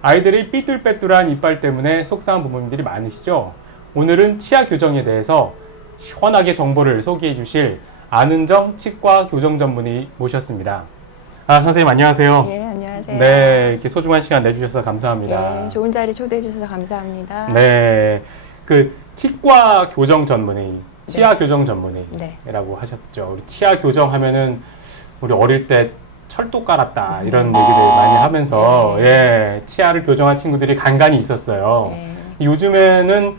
아이들의 삐뚤빼뚤한 이빨 때문에 속상한 부모님들이 많으시죠? 오늘은 치아 교정에 대해서 시원하게 정보를 소개해 주실 안은정 치과 교정 전문의 모셨습니다. 선생님 안녕하세요. 예, 안녕하세요. 네, 이렇게 소중한 시간 내주셔서 감사합니다. 예, 좋은 자리 초대해 주셔서 감사합니다. 네, 그 치과 교정 전문의, 치아 교정 전문의라고 네. 하셨죠. 우리 치아 교정 하면은 우리 어릴 때 철도 깔았다 이런 얘기들 많이 하면서 예, 치아를 교정한 친구들이 간간히 있었어요. 요즘에는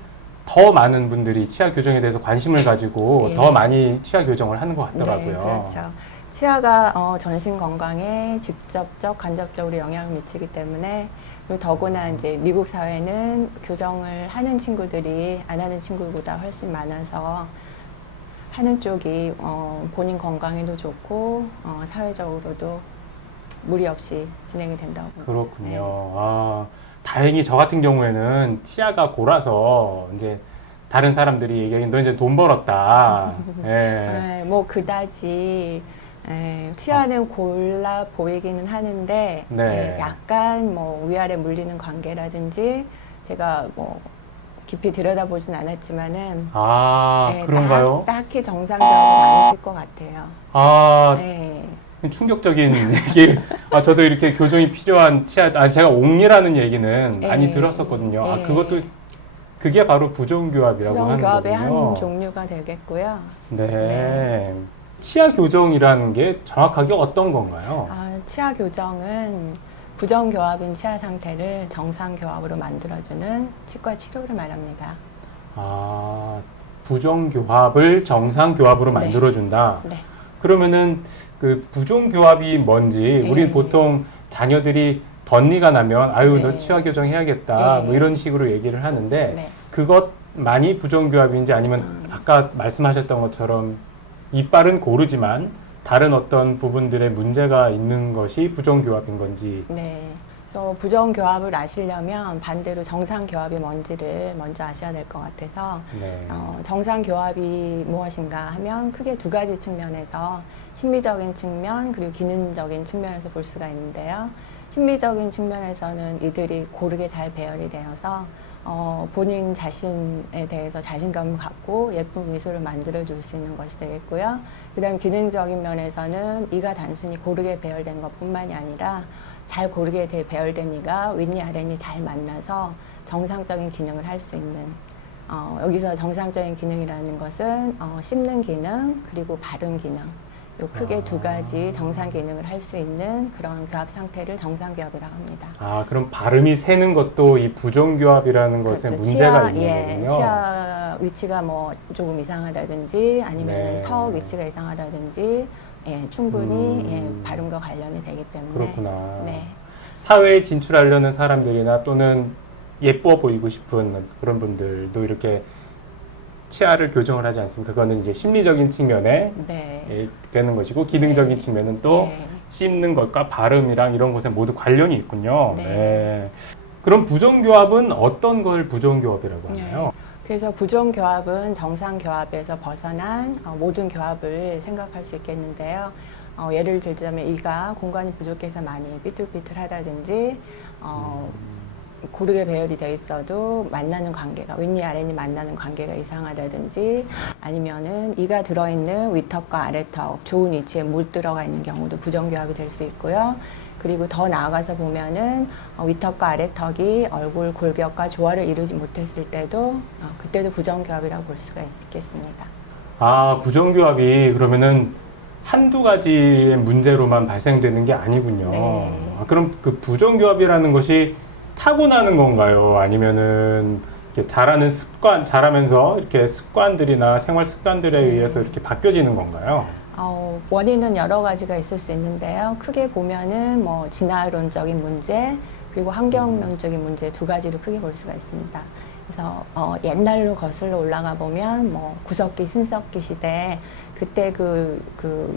더 많은 분들이 치아 교정에 대해서 관심을 가지고 더 많이 치아 교정을 하는 것 같더라고요. 네, 그렇죠. 치아가 전신 건강에 직접적, 간접적으로 영향을 미치기 때문에 그리고 더구나 이제 미국 사회는 교정을 하는 친구들이 안 하는 친구보다 훨씬 많아서 하는 쪽이 본인 건강에도 좋고 사회적으로도 무리 없이 진행이 된다고 봅니다. 그렇군요. 네. 다행히 저 같은 경우에는 치아가 골아서 이제 다른 사람들이 얘기하기엔 너 이제 돈 벌었다. 예. 네, 뭐 그다지 치아는 골라 보이기는 하는데 네. 약간 뭐 위아래 물리는 관계라든지 제가 뭐 깊이 들여다보진 않았지만은 그런가요? 딱히 정상적으로 많으실 것 같아요. 네. 충격적인 얘기. 저도 이렇게 교정이 필요한 치아, 제가 옥리라는 얘기는 많이 들었었거든요. 그게 바로 부종교합이라고 하는 거군요. 부종교합의 한 종류가 되겠고요. 네. 치아 교정이라는 게 정확하게 어떤 건가요? 치아 교정은 부정교합인 치아 상태를 정상교합으로 만들어주는 치과 치료를 말합니다. 부정교합을 정상교합으로 만들어준다. 네. 그러면은 그 부종교합이 뭔지 우리 보통 자녀들이 덧니가 나면 너 치아 교정 해야겠다 뭐 이런 식으로 얘기를 하는데 그것만이 부종교합인지 아니면 아까 말씀하셨던 것처럼 이빨은 고르지만 다른 어떤 부분들의 문제가 있는 것이 부정교합인 건지. 네. 그래서 부정교합을 아시려면 반대로 정상교합이 뭔지를 먼저 아셔야 될 것 같아서 정상교합이 무엇인가 하면 크게 두 가지 측면에서 심미적인 측면 그리고 기능적인 측면에서 볼 수가 있는데요. 심미적인 측면에서는 이들이 고르게 잘 배열이 되어서 본인 자신에 대해서 자신감을 갖고 예쁜 미소를 만들어줄 수 있는 것이 되겠고요. 그 다음 기능적인 면에서는 이가 단순히 고르게 배열된 것뿐만이 아니라 잘 고르게 배열된 이가 윗니 아랫니 잘 만나서 정상적인 기능을 할 수 있는 여기서 정상적인 기능이라는 것은 씹는 기능 그리고 발음 기능 요 크게 두 가지 정상 기능을 할 수 있는 그런 교합 상태를 정상교합이라고 합니다. 그럼 발음이 새는 것도 이 부정교합이라는 것에 그렇죠. 문제가 있는 거군요. 치아 위치가 뭐 조금 이상하다든지 아니면 턱 위치가 이상하다든지 충분히 발음과 관련이 되기 때문에. 그렇구나. 네. 사회에 진출하려는 사람들이나 또는 예뻐 보이고 싶은 그런 분들도 이렇게 치아를 교정을 하지 않습니까? 그거는 이제 심리적인 측면에 되는 것이고 기능적인 측면은 또 씹는 것과 발음이랑 이런 것에 모두 관련이 있군요. 그럼 부정교합은 어떤 걸 부정교합이라고 하나요? 그래서 부정교합은 정상교합에서 벗어난 모든 교합을 생각할 수 있겠는데요. 예를 들자면 이가 공간이 부족해서 많이 삐뚤삐뚤하다든지 고르게 배열이 돼 있어도 만나는 관계가 윗니 아랫니 만나는 관계가 이상하다든지 아니면은 이가 들어있는 위턱과 아래턱 좋은 위치에 못 들어가 있는 경우도 부정교합이 될 수 있고요. 그리고 더 나아가서 보면은 위턱과 아래턱이 얼굴 골격과 조화를 이루지 못했을 때도 그때도 부정교합이라고 볼 수가 있겠습니다. 부정교합이 그러면은 한두 가지의 문제로만 발생되는 게 아니군요. 그럼 그 부정교합이라는 것이 타고나는 건가요? 아니면은 이렇게 자라면서 이렇게 습관들이나 생활 습관들에 의해서 이렇게 바뀌어지는 건가요? 원인은 여러 가지가 있을 수 있는데요. 크게 보면은 뭐 진화론적인 문제, 그리고 환경론적인 문제 두 가지로 크게 볼 수가 있습니다. 그래서 옛날로 거슬러 올라가 보면 뭐 구석기, 신석기 시대 그때 그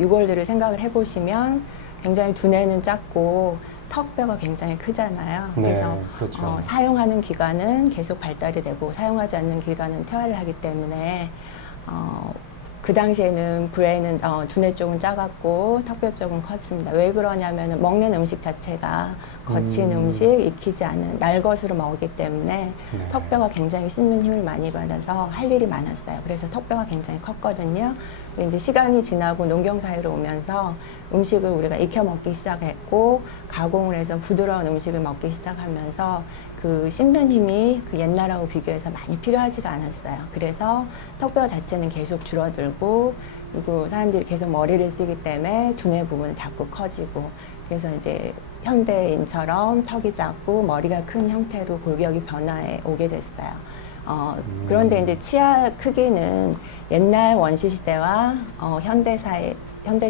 유골들을 생각을 해보시면 굉장히 두뇌는 작고 턱뼈가 굉장히 크잖아요. 그래서 네, 그렇죠. 사용하는 기관은 계속 발달이 되고 사용하지 않는 기관은 퇴화를 하기 때문에 그 당시에는 브레인은 두뇌 쪽은 작았고 턱뼈 쪽은 컸습니다. 왜 그러냐면 먹는 음식 자체가 거친 음식, 익히지 않은 날것으로 먹기 때문에 네. 턱뼈가 굉장히 씹는 힘을 많이 받아서 할 일이 많았어요. 그래서 턱뼈가 굉장히 컸거든요. 근데 이제 시간이 지나고 농경 사회로 오면서 음식을 우리가 익혀 먹기 시작했고 가공을 해서 부드러운 음식을 먹기 시작하면서 그 씹는 힘이 그 옛날하고 비교해서 많이 필요하지가 않았어요. 그래서 턱뼈 자체는 계속 줄어들고 그리고 사람들이 계속 머리를 쓰기 때문에 두뇌 부분은 자꾸 커지고 그래서 이제 현대인처럼 턱이 작고 머리가 큰 형태로 골격이 변화해 오게 됐어요. 그런데 이제 치아 크기는 옛날 원시 시대와 현대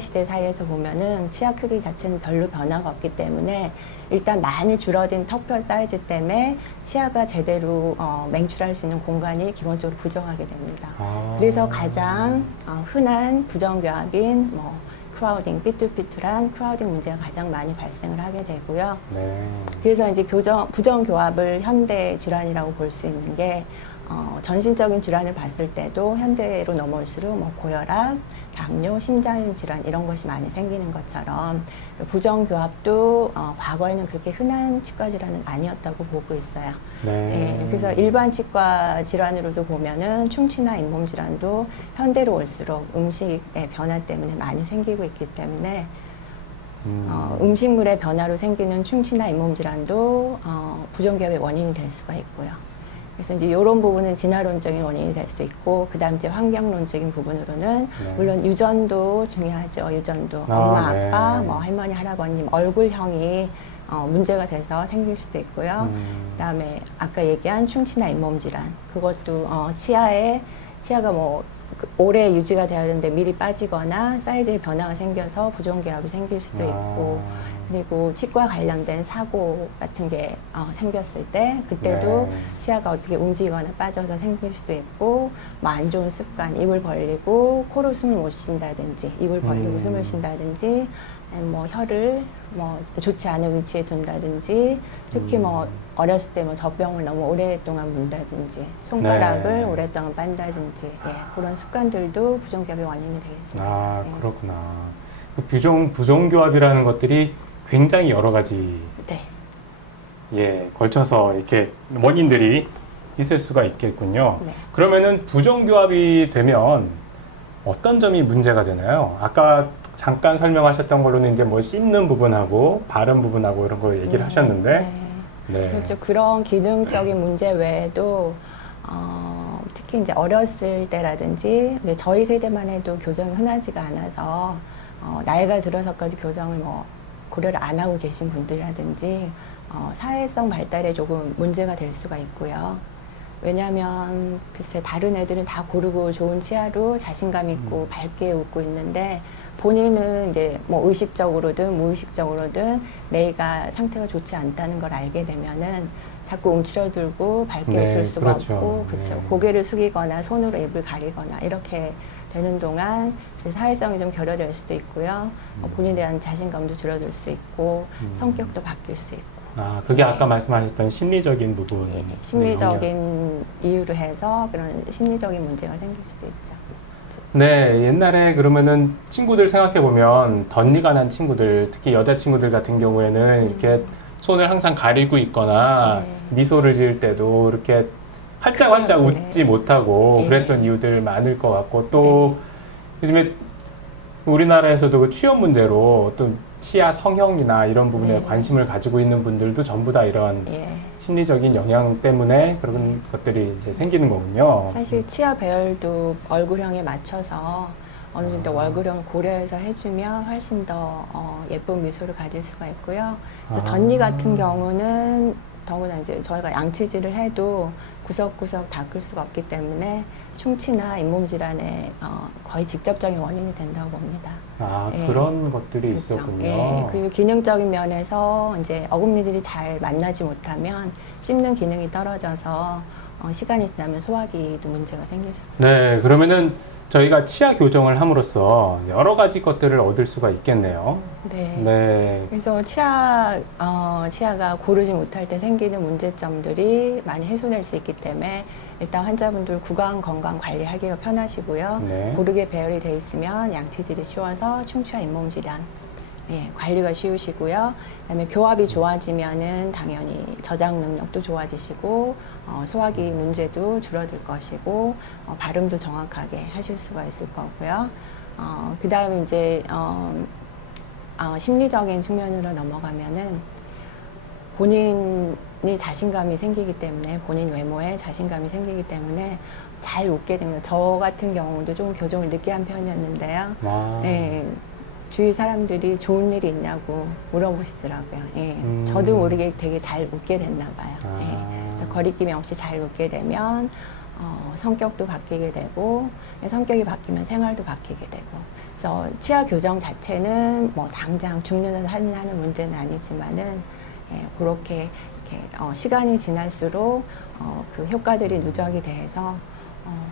시대 사이에서 보면은 치아 크기 자체는 별로 변화가 없기 때문에 일단 많이 줄어든 턱뼈 사이즈 때문에 치아가 제대로 맹출할 수 있는 공간이 기본적으로 부족하게 됩니다. 그래서 가장 흔한 부정교합인 뭐 크라우딩, 삐뚤삐뚤한 크라우딩 문제가 가장 많이 발생을 하게 되고요. 네. 그래서 이제 부정교합을 현대 질환이라고 볼 수 있는 게 전신적인 질환을 봤을 때도 현대로 넘어올수록 뭐 고혈압, 당뇨, 심장 질환 이런 것이 많이 생기는 것처럼 부정교합도 과거에는 그렇게 흔한 치과 질환은 아니었다고 보고 있어요. 네. 예, 그래서 일반 치과 질환으로도 보면은 충치나 잇몸 질환도 현대로 올수록 음식의 변화 때문에 많이 생기고 있기 때문에 음식물의 변화로 생기는 충치나 잇몸 질환도 부정교합의 원인이 될 수가 있고요. 그래서 이제 이런 부분은 진화론적인 원인이 될 수 있고, 그 다음 이제 환경론적인 부분으로는 네. 물론 유전도 중요하죠. 유전도 엄마, 네. 아빠, 뭐 할머니, 할아버님 얼굴형이 문제가 돼서 생길 수도 있고요. 그다음에 아까 얘기한 충치나 잇몸 질환, 그것도 치아가 뭐 오래 유지가 돼야 되는데 미리 빠지거나 사이즈의 변화가 생겨서 부정교합이 생길 수도 있고, 그리고 치과 관련된 사고 같은 게 생겼을 때 그때도 네. 치아가 어떻게 움직이거나 빠져서 생길 수도 있고, 뭐 안 좋은 습관, 입을 벌리고 코로 숨을 못 쉰다든지 입을 벌리고 숨을 쉰다든지, 뭐 혀를 뭐 좋지 않은 위치에 둔다든지, 특히 뭐 어렸을 때 뭐 젖병을 너무 오랫동안 문다든지 손가락을 네. 오랫동안 빤다든지, 예, 그런 습관들도 부정교합의 원인이 되겠습니다. 예. 그렇구나. 그 부정교합이라는 것들이 굉장히 여러 가지 네. 걸쳐서 이렇게 원인들이 있을 수가 있겠군요. 네. 그러면은 부정교합이 되면 어떤 점이 문제가 되나요? 아까 잠깐 설명하셨던 걸로는 이제 뭐 씹는 부분하고 바른 부분하고 이런 거 얘기를 하셨는데, 네. 그렇죠. 그런 기능적인 문제 외에도 특히 이제 어렸을 때라든지, 근데 저희 세대만 해도 교정이 흔하지가 않아서 나이가 들어서까지 교정을 뭐 고려를 안 하고 계신 분들이라든지 사회성 발달에 조금 문제가 될 수가 있고요. 왜냐하면 글쎄 다른 애들은 다 고르고 좋은 치아로 자신감 있고 밝게 웃고 있는데, 본인은 이제 뭐 의식적으로든 무의식적으로든 내가 상태가 좋지 않다는 걸 알게 되면은 자꾸 움츠러들고 밝게 네, 웃을 수가 그렇죠. 없고, 그렇죠. 네. 고개를 숙이거나 손으로 입을 가리거나 이렇게 되는 동안 사회성이 좀 결여될 수도 있고요. 본인에 대한 자신감도 줄어들 수 있고, 성격도 바뀔 수 있고. 그게 아까 말씀하셨던 심리적인 부분. 예, 심리적인 이유로 해서 그런 심리적인 문제가 생길 수도 있죠. 네, 옛날에 그러면은 친구들 생각해보면 덧니가 난 친구들, 특히 여자친구들 같은 경우에는 이렇게 손을 항상 가리고 있거나 네. 미소를 지을 때도 이렇게 활짝활짝 네. 웃지 못하고 네. 그랬던 이유들 많을 것 같고, 또 요즘에 우리나라에서도 그 취업 문제로 또 치아 성형이나 이런 부분에 네. 관심을 가지고 있는 분들도 전부 다 이런 예. 심리적인 영향 때문에 그런 것들이 이제 생기는 거군요. 사실 치아 배열도 얼굴형에 맞춰서 어느 정도 얼굴형을 고려해서 해주면 훨씬 더 예쁜 미소를 가질 수가 있고요. 그래서 덧니 같은 경우는 더구나 이제 저희가 양치질을 해도 구석구석 닦을 수가 없기 때문에 충치나 잇몸 질환의 거의 직접적인 원인이 된다고 봅니다. 아, 예. 그런 것들이 그렇죠. 있었군요. 예. 그리고 기능적인 면에서 이제 어금니들이 잘 만나지 못하면 씹는 기능이 떨어져서 시간이 지나면 소화기도 문제가 생길 수 있습니다. 네, 그러면은 저희가 치아 교정을 함으로써 여러 가지 것들을 얻을 수가 있겠네요. 네. 네. 그래서 치아가 고르지 못할 때 생기는 문제점들이 많이 해소될 수 있기 때문에 일단 환자분들 구강 건강 관리하기가 편하시고요. 네. 고르게 배열이 돼 있으면 양치질이 쉬워서 충치와 잇몸 질환 관리가 쉬우시고요. 그다음에 교합이 좋아지면은 당연히 저장 능력도 좋아지시고 소화기 문제도 줄어들 것이고 발음도 정확하게 하실 수가 있을 거고요. 그다음에 이제 심리적인 측면으로 넘어가면은 본인이 자신감이 생기기 때문에 본인 외모에 자신감이 생기기 때문에 잘 웃게 됩니다. 저 같은 경우도 좀 교정을 늦게 한 편이었는데요. 와. 예, 주위 사람들이 좋은 일이 있냐고 물어보시더라고요. 예, 저도 모르게 되게 잘 웃게 됐나 봐요. 예, 그래서 거리낌이 없이 잘 웃게 되면 성격도 바뀌게 되고 성격이 바뀌면 생활도 바뀌게 되고 그래서 치아 교정 자체는 뭐 당장 죽는 하는 문제는 아니지만은 그렇게 이렇게 시간이 지날수록 그 효과들이 누적이 돼서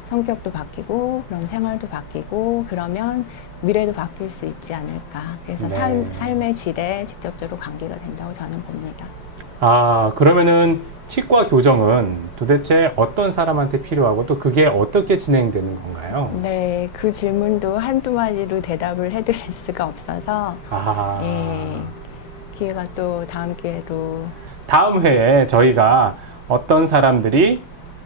성격도 바뀌고 그럼 생활도 바뀌고 그러면 미래도 바뀔 수 있지 않을까. 그래서 네. 삶의 질에 직접적으로 관계가 된다고 저는 봅니다. 아, 그러면은 치과 교정은 도대체 어떤 사람한테 필요하고 또 그게 어떻게 진행되는 건가요? 네, 그 질문도 한두 마디로 대답을 해드릴 수가 없어서 아. 예, 기회가 또 다음 기회로 다음 회에 저희가 어떤 사람들이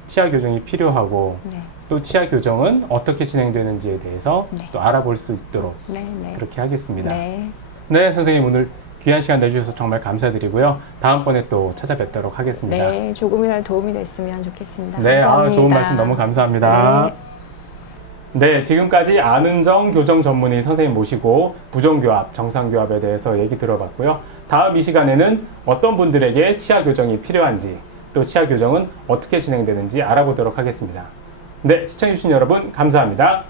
치아 교정이 필요하고 네, 또 치아 교정은 어떻게 진행되는지에 대해서 네. 또 알아볼 수 있도록 네, 네. 그렇게 하겠습니다. 네, 네, 선생님 오늘 귀한 시간 내주셔서 정말 감사드리고요. 다음번에 또 찾아뵙도록 하겠습니다. 네, 조금이라도 도움이 됐으면 좋겠습니다. 네, 감사합니다. 좋은 말씀 너무 감사합니다. 네, 지금까지 안은정 교정 전문의 선생님 모시고 부정교합, 정상교합에 대해서 얘기 들어봤고요. 다음 이 시간에는 어떤 분들에게 치아 교정이 필요한지 또 치아 교정은 어떻게 진행되는지 알아보도록 하겠습니다. 네, 시청해주신 여러분 감사합니다.